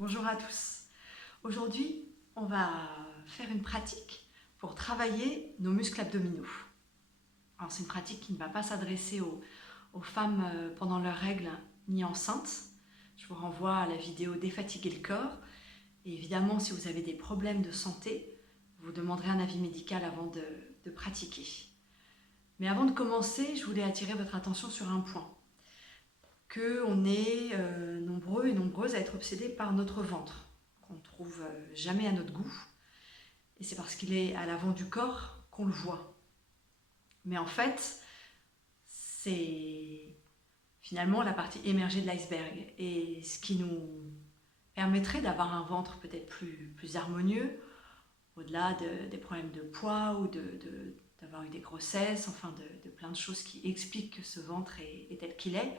Bonjour à tous. Aujourd'hui, on va faire une pratique pour travailler nos muscles abdominaux. Alors c'est une pratique qui ne va pas s'adresser aux femmes pendant leurs règles ni enceintes. Je vous renvoie à la vidéo Défatiguer le corps. Et évidemment, si vous avez des problèmes de santé, vous demanderez un avis médical avant de pratiquer. Mais avant de commencer, je voulais attirer votre attention sur un point. Qu'on est nombreux et nombreuses à être obsédés par notre ventre, qu'on ne trouve jamais à notre goût. Et c'est parce qu'il est à l'avant du corps qu'on le voit. Mais en fait, c'est finalement la partie émergée de l'iceberg. Et ce qui nous permettrait d'avoir un ventre peut-être plus harmonieux, au-delà des problèmes de poids ou d'avoir eu des grossesses, enfin de plein de choses qui expliquent que ce ventre est tel qu'il est.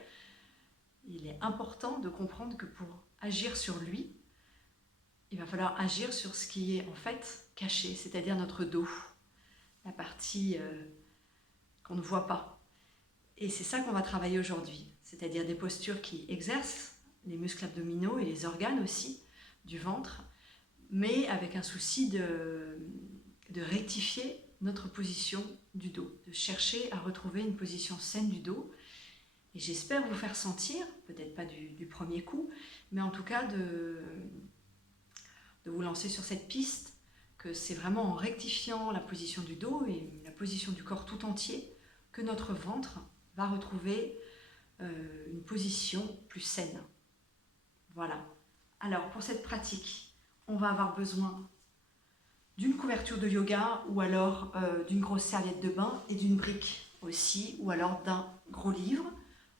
Il est important de comprendre que pour agir sur lui, il va falloir agir sur ce qui est en fait caché, c'est-à-dire notre dos, la partie qu'on ne voit pas. Et c'est ça qu'on va travailler aujourd'hui, c'est-à-dire des postures qui exercent les muscles abdominaux et les organes aussi du ventre, mais avec un souci de rectifier notre position du dos, de chercher à retrouver une position saine du dos. Et j'espère vous faire sentir, peut-être pas du premier coup, mais en tout cas de vous lancer sur cette piste, que c'est vraiment en rectifiant la position du dos et la position du corps tout entier que notre ventre va retrouver une position plus saine. Voilà. Alors pour cette pratique, on va avoir besoin d'une couverture de yoga ou alors d'une grosse serviette de bain et d'une brique aussi, ou alors d'un gros livre,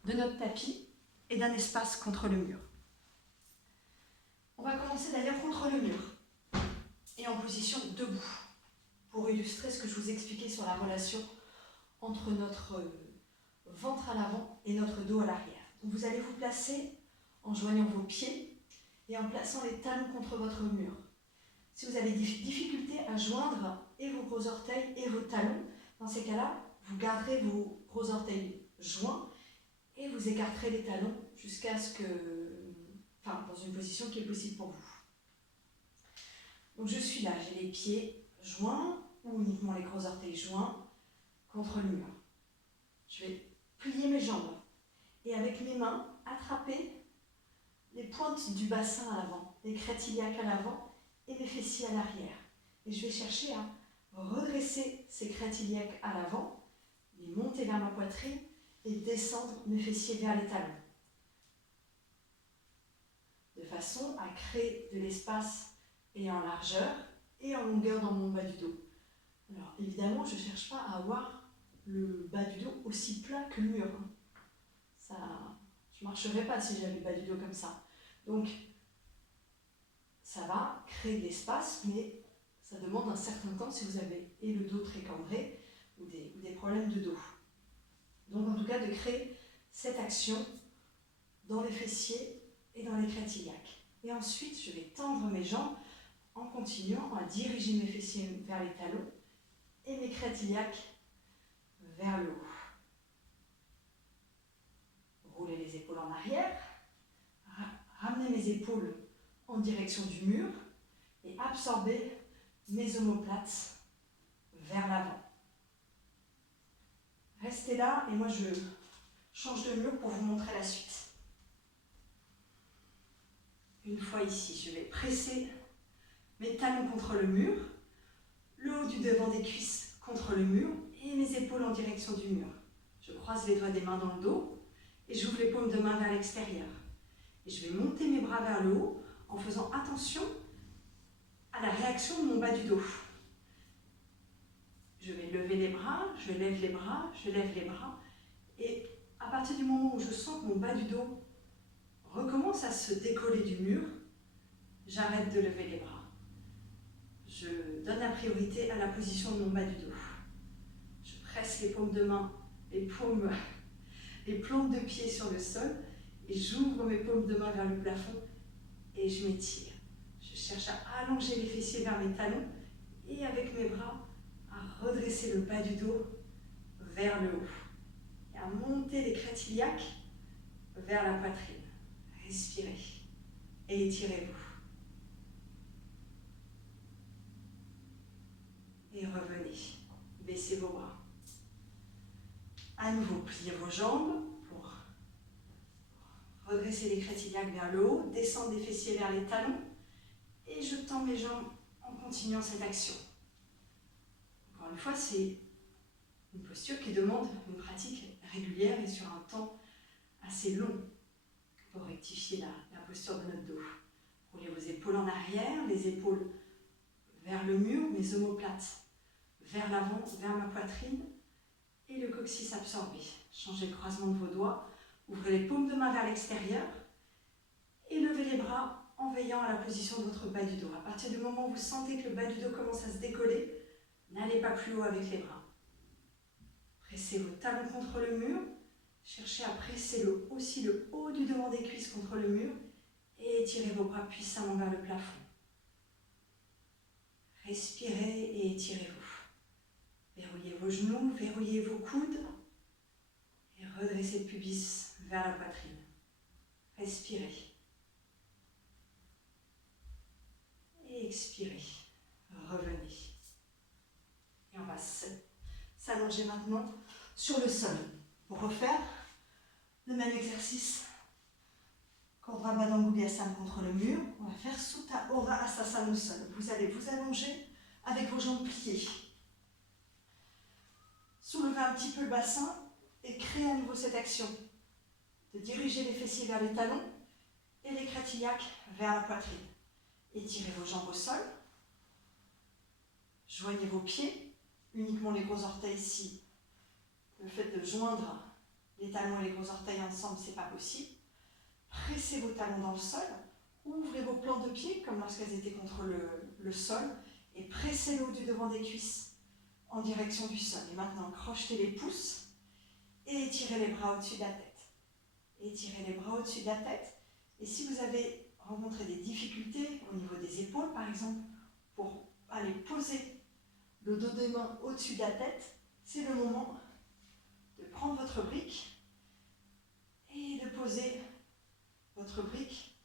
de notre tapis et d'un espace contre le mur. On va commencer d'ailleurs contre le mur et en position debout pour illustrer ce que je vous expliquais sur la relation entre notre ventre à l'avant et notre dos à l'arrière. Donc vous allez vous placer en joignant vos pieds et en plaçant les talons contre votre mur. Si vous avez des difficultés à joindre et vos gros orteils et vos talons, dans ces cas-là, vous garderez vos gros orteils joints et vous écarterez les talons jusqu'à ce que, dans une position qui est possible pour vous. Donc je suis là, j'ai les pieds joints ou uniquement les gros orteils joints contre le mur. Je vais plier mes jambes et avec mes mains attraper les pointes du bassin à l'avant, les crêtes iliaques à l'avant et mes fessiers à l'arrière. Et je vais chercher à redresser ces crêtes iliaques à l'avant, les monter vers ma poitrine et descendre mes fessiers vers les talons. De façon à créer de l'espace et en largeur et en longueur dans mon bas du dos. Alors évidemment, je ne cherche pas à avoir le bas du dos aussi plat que le mur. Ça, je ne marcherais pas si j'avais le bas du dos comme ça. Donc, ça va créer de l'espace, mais ça demande un certain temps si vous avez et le dos très cambré ou des problèmes de dos. Donc en tout cas, de créer cette action dans les fessiers et dans les crêtes iliaques. Et ensuite, je vais tendre mes jambes en continuant à diriger mes fessiers vers les talons et mes crêtes iliaques vers le haut. Rouler les épaules en arrière, ramener mes épaules en direction du mur et absorber mes omoplates vers l'avant. Restez là et moi je change de mur pour vous montrer la suite. Une fois ici, je vais presser mes talons contre le mur, le haut du devant des cuisses contre le mur et mes épaules en direction du mur. Je croise les doigts des mains dans le dos et j'ouvre les paumes de main vers l'extérieur. Et je vais monter mes bras vers le haut en faisant attention à la réaction de mon bas du dos. Je vais lever les bras, je lève les bras, je lève les bras. Et à partir du moment où je sens que mon bas du dos recommence à se décoller du mur, j'arrête de lever les bras. Je donne la priorité à la position de mon bas du dos. Je presse les paumes de main, les plantes de pied sur le sol et j'ouvre mes paumes de main vers le plafond et je m'étire. Je cherche à allonger les fessiers vers mes talons et avec mes bras à redresser le bas du dos vers le haut et à monter les crêtes iliaques vers la poitrine. Respirez et étirez-vous. jambes pour redresser les crêtes iliaques vers le haut, descendre les fessiers vers les talons et je tends mes jambes en continuant cette action. Encore une fois, c'est une posture qui demande une pratique régulière et sur un temps assez long pour rectifier la posture de notre dos. Roulez vos épaules en arrière, les épaules vers le mur, mes omoplates vers l'avant, vers ma poitrine et le coccyx absorbé. Changez le croisement de vos doigts, ouvrez les paumes de main vers l'extérieur et levez les bras en veillant à la position de votre bas du dos. À partir du moment où vous sentez que le bas du dos commence à se décoller, n'allez pas plus haut avec les bras. Pressez vos talons contre le mur, cherchez à presser aussi le haut du devant des cuisses contre le mur et étirez vos bras puissamment vers le plafond. Respirez et étirez-vous. Verrouillez vos genoux, verrouillez vos coudes et redressez le pubis vers la poitrine. Respirez. Et expirez. Revenez. Et on va s'allonger maintenant sur le sol. Pour refaire le même exercice qu'Urdhva Padangubhyasana contre le mur, on va faire Supta Urdhva Hastasana au sol. Vous allez vous allonger avec vos jambes pliées. Soulevez un petit peu le bassin et créez à nouveau cette action de diriger les fessiers vers les talons et les crêtes iliaques vers la poitrine. Étirez vos jambes au sol. Joignez vos pieds, uniquement les gros orteils ici. Le fait de joindre les talons et les gros orteils ensemble, ce n'est pas possible. Pressez vos talons dans le sol. Ouvrez vos plantes de pied comme lorsqu'elles étaient contre le sol et pressez le haut du devant des cuisses en direction du sol. Et maintenant, crochetez les pouces et étirez les bras au-dessus de la tête. Étirez les bras au-dessus de la tête. Et si vous avez rencontré des difficultés au niveau des épaules, par exemple, pour aller poser le dos des mains au-dessus de la tête, c'est le moment de prendre votre brique et de poser votre brique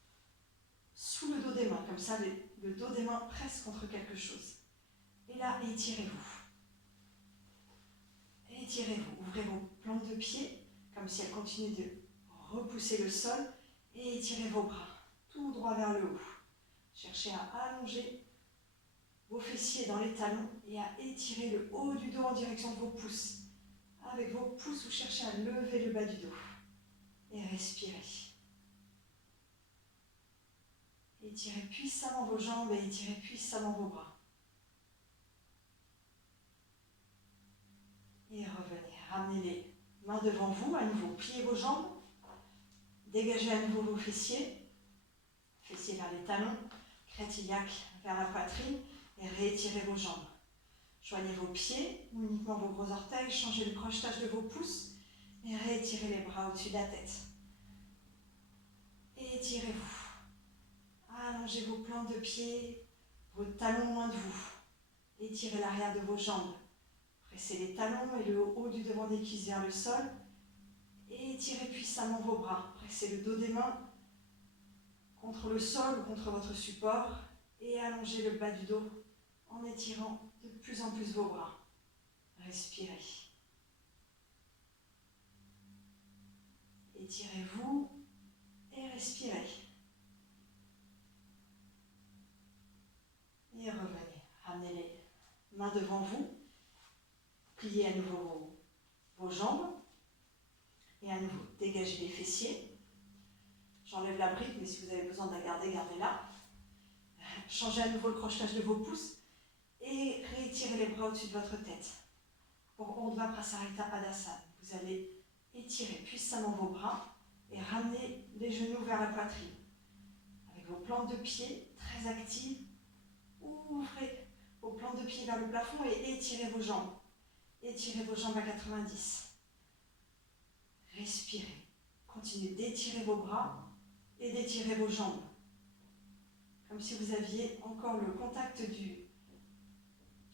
sous le dos des mains. Comme ça, le dos des mains presse contre quelque chose. Et là, étirez-vous. Étirez-vous, ouvrez vos plantes de pied, comme si elles continuent de repousser le sol, et étirez vos bras, tout droit vers le haut. Cherchez à allonger vos fessiers dans les talons et à étirer le haut du dos en direction de vos pouces. Avec vos pouces, vous cherchez à lever le bas du dos. Et respirez. Étirez puissamment vos jambes et étirez puissamment vos bras. Et revenez, ramenez les mains devant vous, à nouveau, pliez vos jambes, dégagez à nouveau vos fessiers, fessiers vers les talons, crête iliaque vers la poitrine et réétirez vos jambes. Joignez vos pieds, uniquement vos gros orteils, changez le crochetage de vos pouces et réétirez les bras au-dessus de la tête. Et étirez-vous. Allongez vos plantes de pied, vos talons loin de vous. Étirez l'arrière de vos jambes. Pressez les talons et le haut du devant des cuisses vers le sol et étirez puissamment vos bras. Pressez le dos des mains contre le sol ou contre votre support et allongez le bas du dos en étirant de plus en plus vos bras. Respirez. Étirez-vous et respirez. Et revenez. Ramenez les mains devant vous. Pliez à nouveau vos jambes et à nouveau dégagez les fessiers. J'enlève la brique, mais si vous avez besoin de la garder, gardez-la. Changez à nouveau le crochetage de vos pouces et réétirez les bras au-dessus de votre tête. Pour Urdhva Prasarita Padasana, vous allez étirer puissamment vos bras et ramener les genoux vers la poitrine. Avec vos plantes de pied très actives, ouvrez vos plantes de pied vers le plafond et étirez vos jambes. Étirez vos jambes à 90. Respirez. Continuez d'étirer vos bras et d'étirer vos jambes. Comme si vous aviez encore le contact du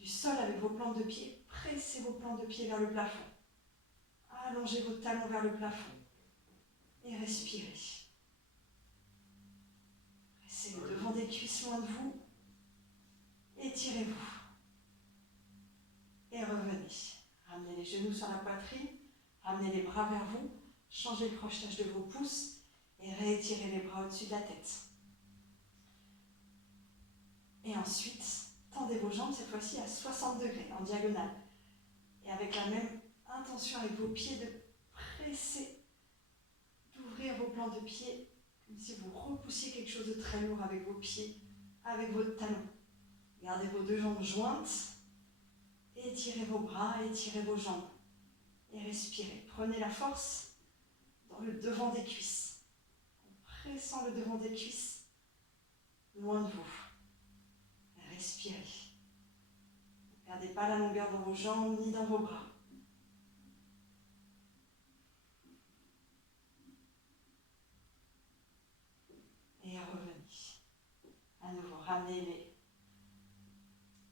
sol avec vos plantes de pied. Pressez vos plantes de pied vers le plafond. Allongez vos talons vers le plafond. Et respirez. Pressez le devant des cuisses loin de vous. Étirez-vous. Et revenez. Ramenez les genoux sur la poitrine. Ramenez les bras vers vous, changez le crochetage de vos pouces et réétirez les bras au-dessus de la tête. Et ensuite, tendez vos jambes cette fois-ci à 60 degrés, en diagonale. Et avec la même intention avec vos pieds de presser, d'ouvrir vos plans de pied, comme si vous repoussiez quelque chose de très lourd avec vos pieds, avec votre talon. Gardez vos deux jambes jointes, étirez vos bras, étirez vos jambes. Et respirez. Prenez la force dans le devant des cuisses, en pressant le devant des cuisses loin de vous. Respirez. Ne perdez pas la longueur dans vos jambes ni dans vos bras. Et revenez. À nouveau, ramenez les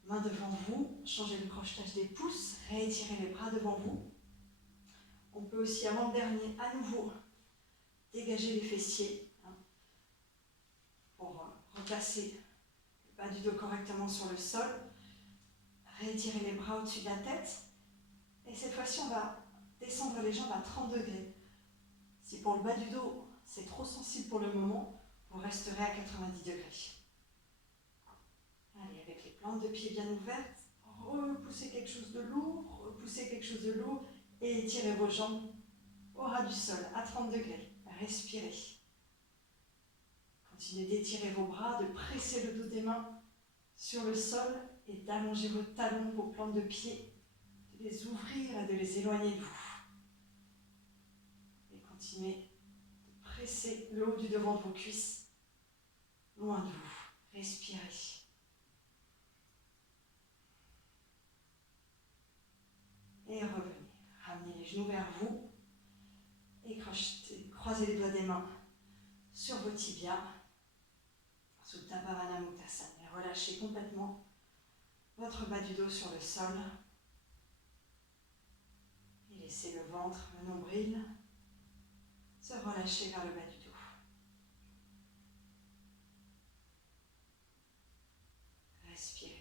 mains devant vous, changez le crochetage des pouces, réétirez les bras devant vous. On peut aussi, avant le dernier, à nouveau, dégager les fessiers pour replacer le bas du dos correctement sur le sol. Réétirer les bras au-dessus de la tête. Et cette fois-ci, on va descendre les jambes à 30 degrés. Si pour le bas du dos, c'est trop sensible pour le moment, vous resterez à 90 degrés. Allez, avec les plantes de pied bien ouvertes, repoussez quelque chose de lourd, repoussez quelque chose de lourd et étirez vos jambes au ras du sol à 30 degrés. Respirez. Continuez d'étirer vos bras, de presser le dos des mains sur le sol et d'allonger vos talons, vos plantes de pied, de les ouvrir et de les éloigner de vous. Et continuez de presser le haut du devant de vos cuisses loin de vous. Respirez. Et revenez. Ramenez les genoux vers vous et croisez les doigts des mains sur vos tibias, Supta Bhavana Muktasana. Et relâchez complètement votre bas du dos sur le sol. Et laissez le ventre, le nombril, se relâcher vers le bas du dos. Respirez.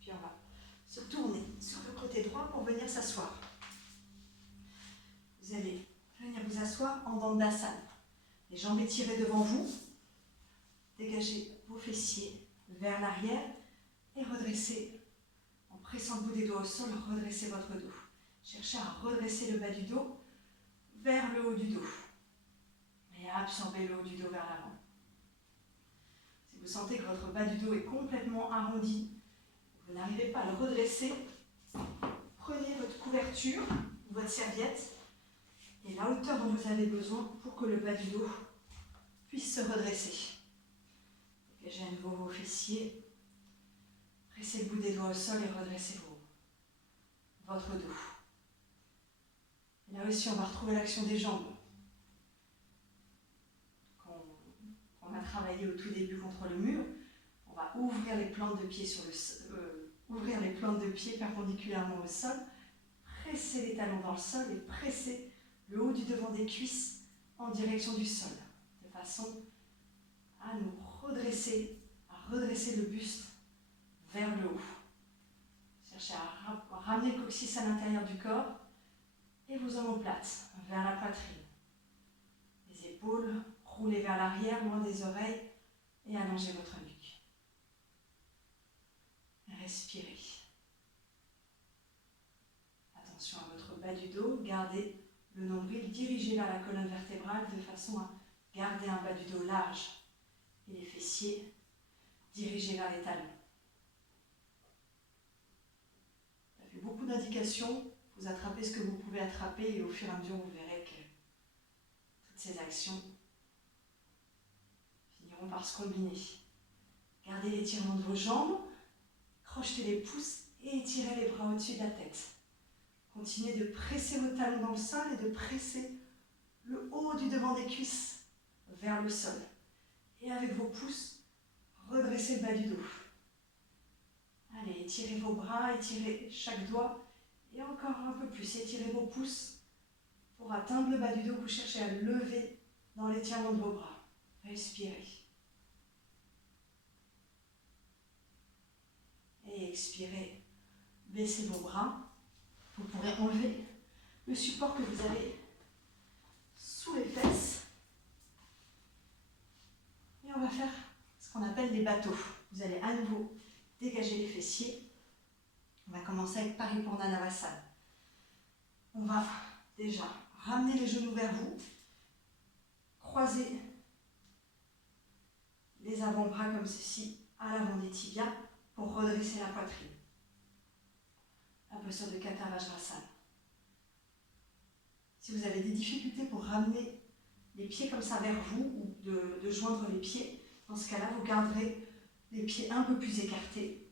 Puis on va se tourner sur le côté droit pour venir s'asseoir. Vous allez venir vous asseoir en Dandasana. Les jambes étirées devant vous. Dégagez vos fessiers vers l'arrière et redressez, en pressant le bout des doigts au sol, redressez votre dos. Cherchez à redresser le bas du dos vers le haut du dos et à absorber le haut du dos vers l'avant. Si vous sentez que votre bas du dos est complètement arrondi, vous n'arrivez pas à le redresser, prenez votre couverture, votre serviette et la hauteur dont vous avez besoin pour que le bas du dos puisse se redresser. Dégagez à nouveau vos fessiers, pressez le bout des doigts au sol et redressez votre dos. Et là aussi, on va retrouver l'action des jambes qu'on a travaillé au tout début contre le mur. On va ouvrir les plantes de pied ouvrir les plantes de pied perpendiculairement au sol, presser les talons dans le sol et presser le haut du devant des cuisses en direction du sol, de façon à nous redresser, à redresser le buste vers le haut. Cherchez à ramener le coccyx à l'intérieur du corps et vos omoplates vers la poitrine. Les épaules roulées vers l'arrière, loin des oreilles et allongez votre nuque. Respirez. Attention à votre bas du dos, gardez le nombril dirigé vers la colonne vertébrale de façon à garder un bas du dos large et les fessiers dirigés vers les talons. Ça fait beaucoup d'indications, vous attrapez ce que vous pouvez attraper et au fur et à mesure vous verrez que toutes ces actions finiront par se combiner. Gardez l'étirement de vos jambes, crochetez les pouces et étirez les bras au-dessus de la tête. Continuez de presser vos talons dans le sol et de presser le haut du devant des cuisses vers le sol. Et avec vos pouces, redressez le bas du dos. Allez, étirez vos bras, étirez chaque doigt et encore un peu plus. Étirez vos pouces pour atteindre le bas du dos que vous cherchez à lever dans l'étirement de vos bras. Respirez. Et expirez, baissez vos bras. Vous pourrez enlever le support que vous avez sous les fesses. Et on va faire ce qu'on appelle les bateaux. Vous allez à nouveau dégager les fessiers. On va commencer avec Paripurnanavasana. On va déjà ramener les genoux vers vous, croiser les avant-bras comme ceci à l'avant des tibias pour redresser la poitrine. La posture de Katha Vajrasana. Si vous avez des difficultés pour ramener les pieds comme ça vers vous ou de joindre les pieds, dans ce cas-là, vous garderez les pieds un peu plus écartés.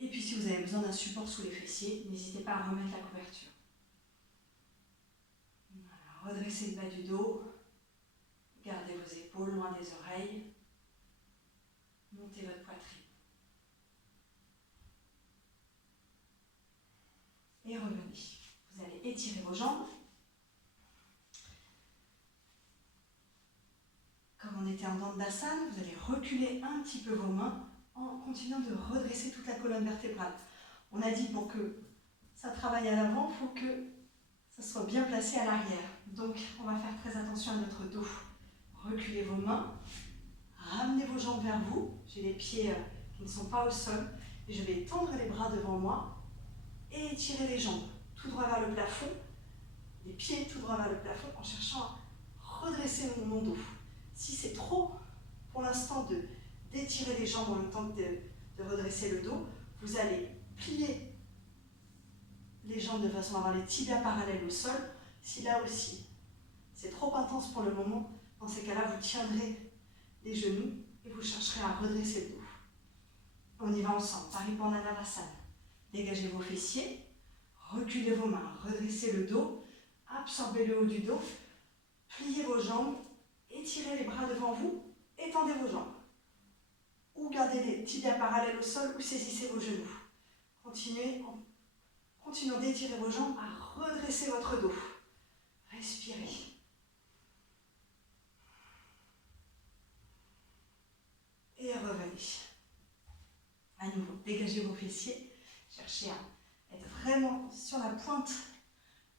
Et puis si vous avez besoin d'un support sous les fessiers, n'hésitez pas à remettre la couverture. Voilà, redressez le bas du dos, gardez vos épaules loin des oreilles, montez votre poitrine. Et revenez. Vous allez étirer vos jambes. Comme on était en Dandasana, vous allez reculer un petit peu vos mains en continuant de redresser toute la colonne vertébrale. On a dit pour que ça travaille à l'avant, il faut que ça soit bien placé à l'arrière. Donc on va faire très attention à notre dos. Reculez vos mains, ramenez vos jambes vers vous. J'ai les pieds qui ne sont pas au sol. Et je vais tendre les bras devant moi et étirer les jambes tout droit vers le plafond, les pieds tout droit vers le plafond en cherchant à redresser mon dos. Si c'est trop pour l'instant d'étirer les jambes en même temps que de redresser le dos, vous allez plier les jambes de façon à avoir les tibias parallèles au sol. Si là aussi c'est trop intense pour le moment, dans ces cas-là vous tiendrez les genoux et vous chercherez à redresser le dos. On y va ensemble. Paripurnanavasana. Dégagez vos fessiers, reculez vos mains, redressez le dos, absorbez le haut du dos, pliez vos jambes, étirez les bras devant vous, étendez vos jambes. Ou gardez les tibias parallèles au sol ou saisissez vos genoux. Continuez d'étirer vos jambes à redresser votre dos. Respirez. Et revenez. À nouveau, dégagez vos fessiers. Cherchez à être vraiment sur la pointe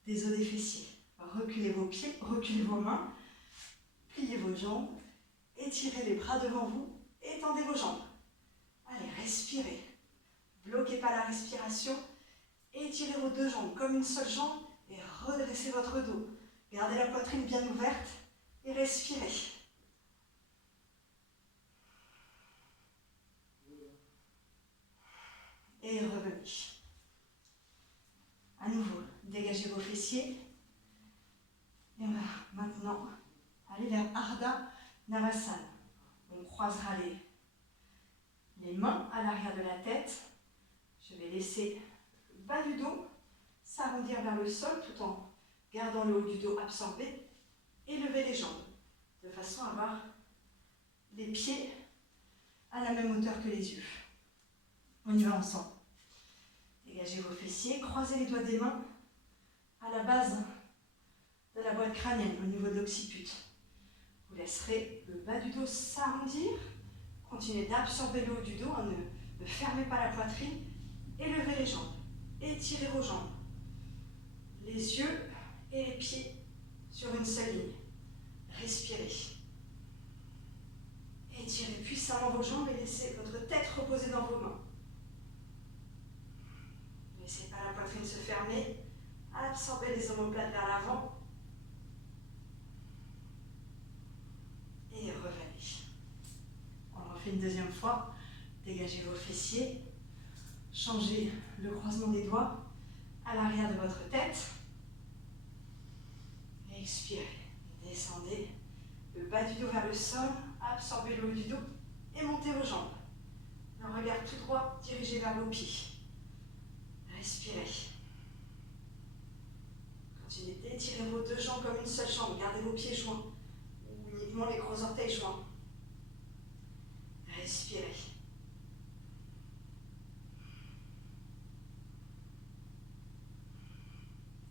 des os des fessiers. Reculez vos pieds, reculez vos mains, pliez vos jambes, étirez les bras devant vous, étendez vos jambes. Allez, respirez. Bloquez pas la respiration. Étirez vos deux jambes comme une seule jambe et redressez votre dos. Gardez la poitrine bien ouverte et respirez. Et revenez. À nouveau, dégagez vos fessiers. Et on va maintenant aller vers Ardha Navasana. On croisera les mains à l'arrière de la tête. Je vais laisser le bas du dos s'arrondir vers le sol tout en gardant le haut du dos absorbé. Et lever les jambes de façon à avoir les pieds à la même hauteur que les yeux. On y va ensemble. Dégagez vos fessiers, croisez les doigts des mains à la base de la boîte crânienne, au niveau de l'occiput. Vous laisserez le bas du dos s'arrondir. Continuez d'absorber le haut du dos, ne fermez pas la poitrine. Et levez les jambes. Étirez vos jambes. Les yeux et les pieds sur une seule ligne. Respirez. Étirez puissamment vos jambes et laissez votre tête reposer dans vos mains. Ne laissez pas la poitrine se fermer. Absorbez les omoplates vers l'avant. Et revenez. On refait une deuxième fois. Dégagez vos fessiers. Changez le croisement des doigts à l'arrière de votre tête. Expirez. Descendez le bas du dos vers le sol. Absorbez le haut du dos et montez vos jambes. Un regard tout droit dirigé vers vos pieds. Respirez. Continuez d'étirer vos deux jambes comme une seule jambe. Gardez vos pieds joints ou uniquement les gros orteils joints. Respirez.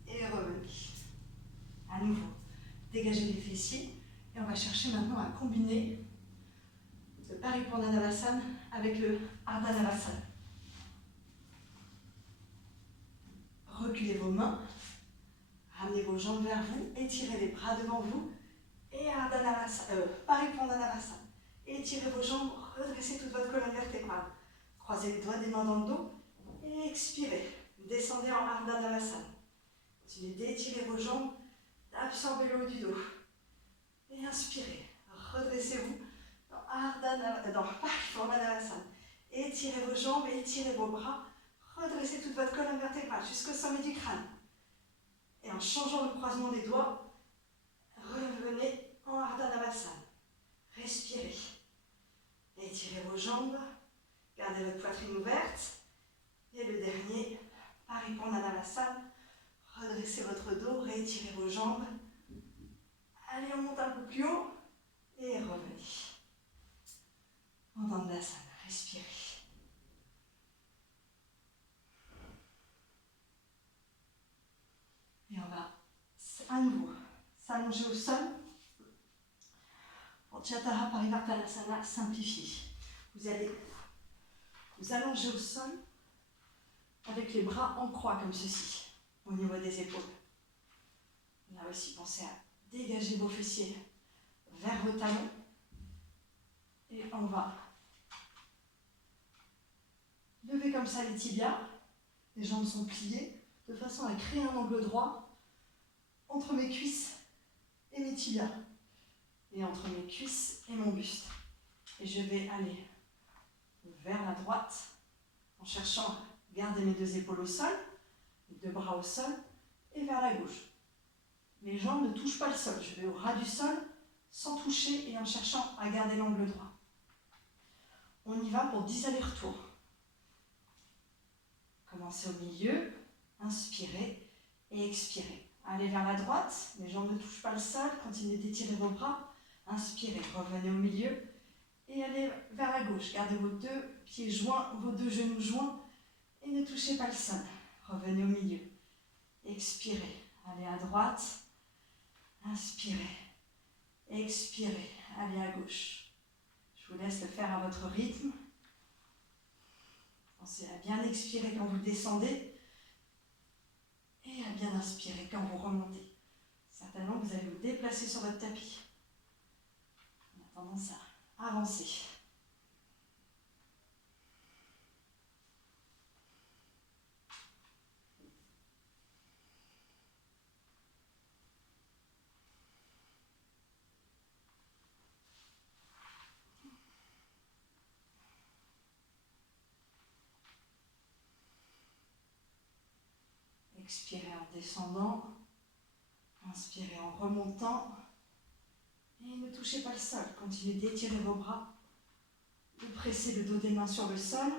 Et revenez. À nouveau, dégagez les fessiers et on va chercher maintenant à combiner le Paripurna avec le Ardha Navasana. Reculez vos mains, ramenez vos jambes vers vous, étirez les bras devant vous et Paripurna Navasana. Étirez vos jambes, redressez toute votre colonne vertébrale. Croisez les doigts des mains dans le dos et expirez. Descendez en Ardha Navasana. Continuez d'étirer vos jambes, d'absorber le haut du dos. Et inspirez. Redressez-vous dans Paripurna Navasana. Étirez vos jambes, étirez vos bras. Redressez toute votre colonne vertébrale jusqu'au sommet du crâne. Et en changeant le croisement des doigts, revenez en Ardha Navasana. Respirez. Étirez vos jambes. Gardez votre poitrine ouverte. Et le dernier, Paripurna Navasana. Redressez votre dos, réétirez vos jambes. Allez, on monte un peu plus haut. Et revenez. En Dandasana, respirez. Et on va à nouveau s'allonger au sol. Pour Jatara Parivartanasana, simplifié. Vous allez vous allonger au sol avec les bras en croix comme ceci, au niveau des épaules. Là aussi, pensez à dégager vos fessiers vers vos talons. Et on va lever comme ça les tibias. Les jambes sont pliées de façon à créer un angle droit entre mes cuisses et mes tibias. Et entre mes cuisses et mon buste. Et je vais aller vers la droite en cherchant à garder mes deux épaules au sol, les deux bras au sol, et vers la gauche. Mes jambes ne touchent pas le sol. Je vais au ras du sol sans toucher et en cherchant à garder l'angle droit. On y va pour 10 allers-retours. Commencez au milieu, inspirez et expirez. Allez vers la droite, les jambes ne touchent pas le sol, continuez d'étirer vos bras, inspirez, revenez au milieu et allez vers la gauche. Gardez vos deux pieds joints, vos deux genoux joints et ne touchez pas le sol. Revenez au milieu. Expirez, allez à droite, inspirez, expirez, allez à gauche. Je vous laisse le faire à votre rythme. Pensez à bien expirer quand vous descendez et à bien inspirer quand vous remontez. Certainement, vous allez vous déplacer sur votre tapis. On a tendance à avancer. Expirez en descendant, inspirez en remontant et ne touchez pas le sol. Continuez d'étirer vos bras, de presser le dos des mains sur le sol.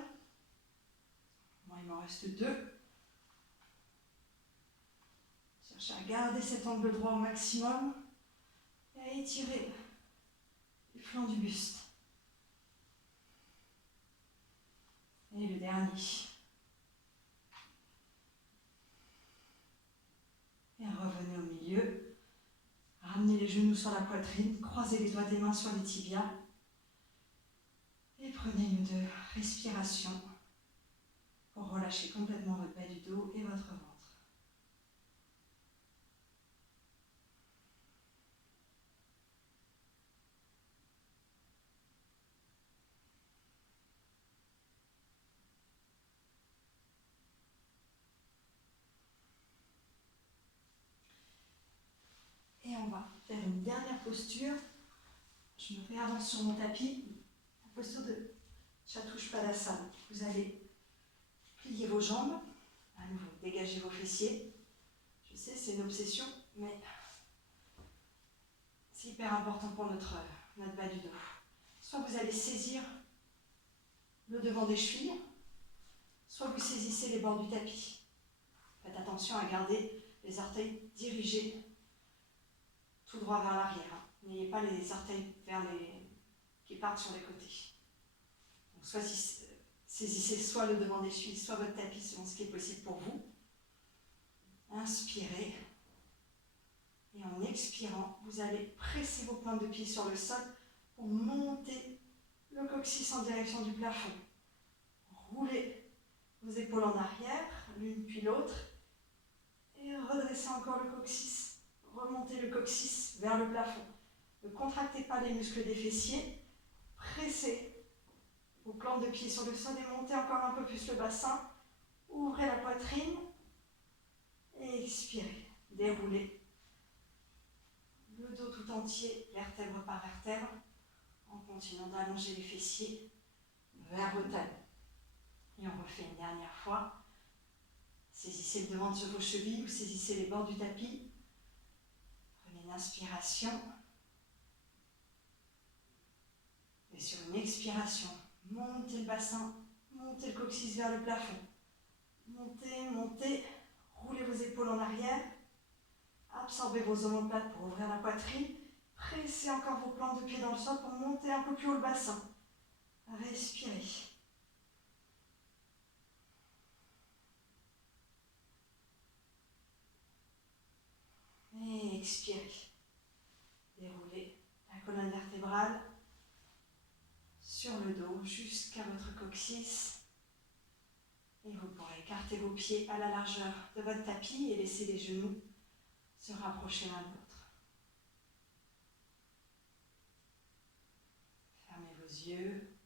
Moi, il m'en reste 2. Cherchez à garder cet angle droit au maximum et à étirer les flancs du buste. Et le dernier. Et revenez au milieu. Ramenez les genoux sur la poitrine, croisez les doigts des mains sur les tibias. Et prenez une ou 2 respirations pour relâcher complètement votre bas du dos et votre ventre. Et on va faire une dernière posture. Je me réavance sur mon tapis. La posture de Chatushpadasana. Vous allez plier vos jambes. À nouveau, dégagez vos fessiers. Je sais, c'est une obsession, mais c'est hyper important pour notre bas du dos. Soit vous allez saisir le devant des chevilles, soit vous saisissez les bords du tapis. Faites attention à garder les orteils dirigés tout droit vers l'arrière. N'ayez pas les orteils qui partent sur les côtés. Donc, soit saisissez soit le devant des chevilles, soit votre tapis, selon ce qui est possible pour vous. Inspirez. Et en expirant, vous allez presser vos pointes de pied sur le sol pour monter le coccyx en direction du plafond. Roulez vos épaules en arrière, l'une puis l'autre. Et redressez encore le coccyx. Remontez le coccyx vers le plafond. Ne contractez pas les muscles des fessiers. Pressez vos plantes de pied sur le sol et montez encore un peu plus le bassin. Ouvrez la poitrine. Et expirez. Déroulez le dos tout entier, vertèbre par vertèbre, en continuant d'allonger les fessiers vers vos talons. Et on refait une dernière fois. Saisissez le devant de vos chevilles ou saisissez les bords du tapis. Prenez une inspiration. Et sur une expiration, montez le bassin, montez le coccyx vers le plafond. Montez, montez, roulez vos épaules en arrière. Absorbez vos omoplates pour ouvrir la poitrine. Pressez encore vos plantes de pied dans le sol pour monter un peu plus haut le bassin. Respirez. Et expirez. Déroulez la colonne vertébrale sur le dos jusqu'à votre coccyx. Et vous pourrez écarter vos pieds à la largeur de votre tapis et laisser les genoux se rapprocher l'un de l'autre. Fermez vos yeux.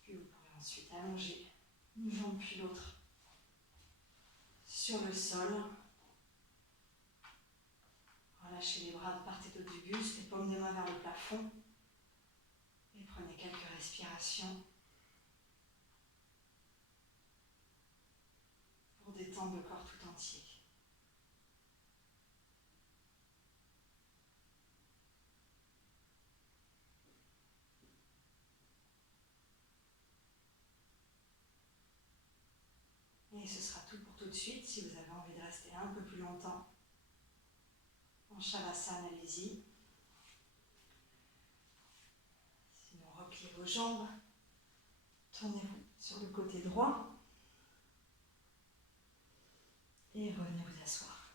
Puis vous pourrez ensuite allonger une jambe puis l'autre sur le sol. Relâchez les bras de part et d'autre du buste, les paumes des mains vers le plafond. Et prenez quelques respirations pour détendre le corps tout entier. Et ce sera tout pour tout de suite. Si vous avez envie de rester un peu plus longtemps en Shavasana, allez-y. Sinon, repliez vos jambes. Tournez-vous sur le côté droit. Et revenez vous asseoir.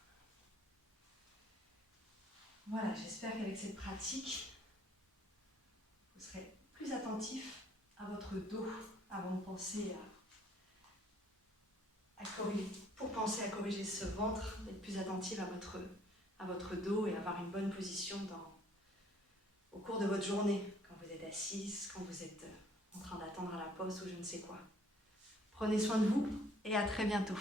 Voilà, j'espère qu'avec cette pratique, vous serez plus attentif à votre dos avant de penser pour penser à corriger ce ventre, d'être plus attentif à votre dos et avoir une bonne position au cours de votre journée, quand vous êtes assise, quand vous êtes en train d'attendre à la pause ou je ne sais quoi. Prenez soin de vous et à très bientôt.